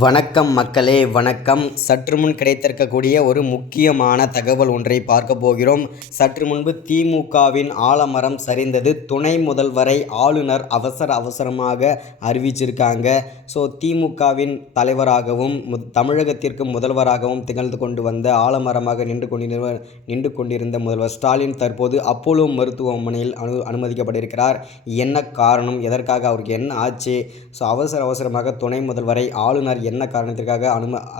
வணக்கம் மக்களே, வணக்கம். சற்று முன் கிடைத்திருக்கக்கூடிய ஒரு முக்கியமான தகவல் ஒன்றை பார்க்க போகிறோம். சற்று முன்பு திமுகவின் ஆலமரம் சரிந்தது. துணை முதல்வரை ஆளுநர் அவசரமாக அறிவிச்சிருக்காங்க. ஸோ திமுகவின் தலைவராகவும் தமிழகத்திற்கு முதல்வராகவும் திகழ்ந்து கொண்டு வந்த ஆலமரமாக நின்று கொண்டிருந்த முதல்வர் ஸ்டாலின் தற்போது அப்போலோ மருத்துவமனையில் அனுமதிக்கப்பட்டிருக்கிறார். என்ன காரணம், எதற்காக, அவருக்கு என்ன ஆச்சு, ஸோ அவசரமாக துணை முதல்வரை ஆளுநர் என்ன காரணத்திற்காக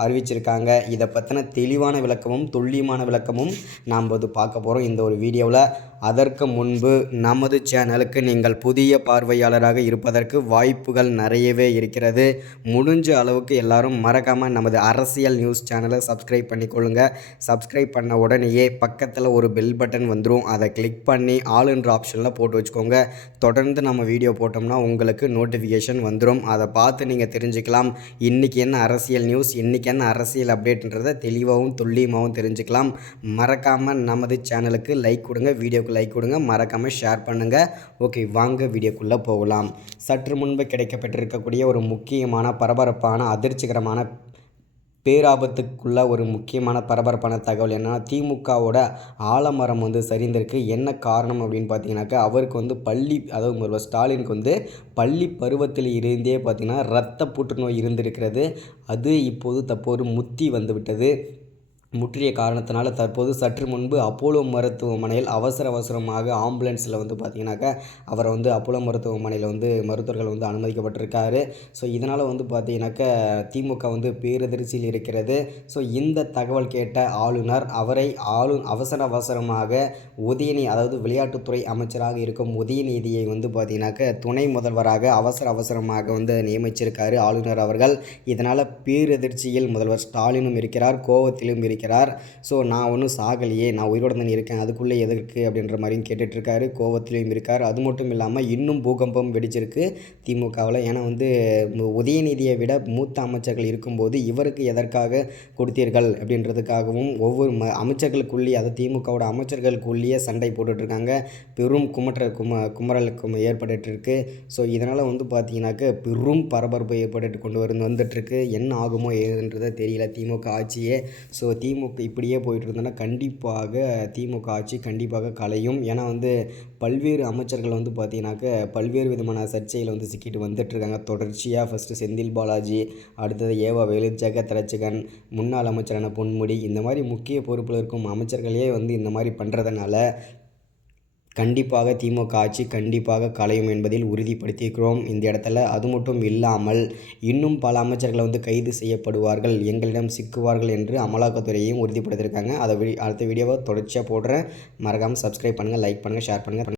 அறிவிச்சிருக்காங்க, இதை பற்றின தெளிவான விளக்கமும் துல்லியமான விளக்கமும் நாம் பார்க்க போகிறோம் இந்த ஒரு வீடியோவில். அதற்கு முன்பு நமது சேனலுக்கு நீங்கள் புதிய பார்வையாளராக இருப்பதற்கு வாய்ப்புகள் நிறையவே இருக்கிறது. முடிஞ்ச அளவுக்கு எல்லாரும் மறக்காமல் நமது அரசியல் நியூஸ் சேனலை சப்ஸ்கிரைப் பண்ணிக்கொள்ளுங்க. சப்ஸ்கிரைப் பண்ண உடனேயே பக்கத்தில் ஒரு பெல் பட்டன் வந்துடும். அதை கிளிக் பண்ணி ஆல்ன்ற ஆப்ஷனில் போட்டு வச்சுக்கோங்க. தொடர்ந்து நம்ம வீடியோ போட்டோம்னா உங்களுக்கு நோட்டிஃபிகேஷன் வந்துடும். அதை பார்த்து நீங்கள் தெரிஞ்சுக்கலாம் இன்றைக்கி என்ன அரசியல் நியூஸ், இன்றைக்கி என்ன அரசியல் அப்டேட்ன்றதை தெளிவாகவும் துல்லியமாகவும் தெரிஞ்சுக்கலாம். மறக்காமல் நமது சேனலுக்கு லைக் கொடுங்க, வீடியோக்கு லைக் கொடுங்க, மறக்காமல் ஷேர் பண்ணுங்கள். ஓகே, வாங்க வீடியோக்குள்ளே போகலாம். சற்று முன்பு கிடைக்கப்பட்டிருக்கக்கூடிய ஒரு முக்கியமான பரபரப்பான அதிர்ச்சிகரமான பேராபத்துக்குள்ள ஒரு முக்கியமான பரபரப்பான தகவல் என்னன்னா, திமுகவோட ஆலமரம் சரிந்திருக்கு. என்ன காரணம் அப்படின்னு பார்த்தீங்கன்னாக்கா, அவருக்கு பள்ளி, அதாவது முதல்வர் ஸ்டாலினுக்கு பள்ளி பருவத்தில் இருந்தே பார்த்திங்கன்னா இரத்த புற்றுநோய் இருந்திருக்கிறது. அது இப்போது தற்போது முத்தி வந்துவிட்டது. முற்றிய காரணத்தினால தற்போது சற்று முன்பு அப்போலோ மருத்துவமனையில் அவசரமாக ஆம்புலன்ஸில் பார்த்திங்கனாக்கா அவரை அப்போலோ மருத்துவமனையில் மருத்துவர்கள் அனுமதிக்கப்பட்டிருக்காரு. ஸோ இதனால் பார்த்திங்கனாக்கா திமுக பேரதிர்ச்சியில் இருக்கிறது. ஸோ இந்த தகவல் கேட்ட ஆளுநர் அவரை அவசரமாக உதயநிதி, அதாவது விளையாட்டுத்துறை அமைச்சராக இருக்கும் உதயநிதியை பார்த்திங்கனாக்கா துணை முதல்வராக அவசரமாக நியமிச்சிருக்காரு ஆளுநர் அவர்கள். இதனால் பேரதிர்ச்சியில் முதல்வர் ஸ்டாலினும் இருக்கிறார், கோவத்திலும் இருக்கிறார். ஸோ நான் ஒன்றும் சாகலையே, நான் உயிரோடு தான் இருக்கேன், அதுக்குள்ளே எதற்கு அப்படின்ற மாதிரியும் கேட்டுட்ருக்காரு, கோவத்திலையும் இருக்கார். அது மட்டும் இல்லாமல் இன்னும் பூகம்பம் வெடிச்சிருக்கு திமுகவில். ஏன்னா உதயநிதியை விட மூத்த அமைச்சர்கள் இருக்கும்போது இவருக்கு எதற்காக கொடுத்தீர்கள் அப்படின்றதுக்காகவும் ஒவ்வொரு அமைச்சர்களுக்குள்ளேயே, அது திமுகவோட அமைச்சர்களுக்குள்ளேயே சண்டை போட்டுட்ருக்காங்க. பெரும் குமரல் ஏற்பட்டுருக்கு. ஸோ இதனால் பார்த்திங்கனாக்க பெரும் பரபரப்பு ஏற்பட்டு வந்துட்டுருக்கு. என்ன ஆகுமோ ஏதுன்றதை தெரியல திமுக ஆட்சியே. ஸோ திமுக இப்படியே போயிட்டு இருந்தோன்னா கண்டிப்பாக திமுக ஆட்சி கண்டிப்பாக கலையும். ஏன்னா பல்வேறு அமைச்சர்கள் பார்த்திங்கனாக்க பல்வேறு விதமான சர்ச்சையில் சிக்கிட்டு வந்துட்டுருக்காங்க தொடர்ச்சியாக. ஃபஸ்ட்டு செந்தில் பாலாஜி, அடுத்தது ஏவா வேலு, ஜெகத் ரட்சகன், முன்னாள் அமைச்சரான பொன்முடி, இந்த மாதிரி முக்கிய பொறுப்பில் இருக்கும் அமைச்சர்களே இந்த மாதிரி பண்ணுறதுனால கண்டிப்பாக திமுக ஆட்சி கண்டிப்பாக கலையும் என்பதில் உறுதிப்படுத்தியிருக்கிறோம் இந்த இடத்துல. அது மட்டும் இல்லாமல் இன்னும் பல அமைச்சர்கள் கைது செய்யப்படுவார்கள், எங்களிடம் சிக்குவார்கள் என்று அமலாக்கத்துறையையும் உறுதிப்படுத்தியிருக்காங்க. அதை அடுத்த வீடியோவை தொடர்ச்சியாக போடுறேன். மறக்காமல் சப்ஸ்கிரைப் பண்ணுங்கள், லைக் பண்ணுங்கள், ஷேர் பண்ணுங்கள்.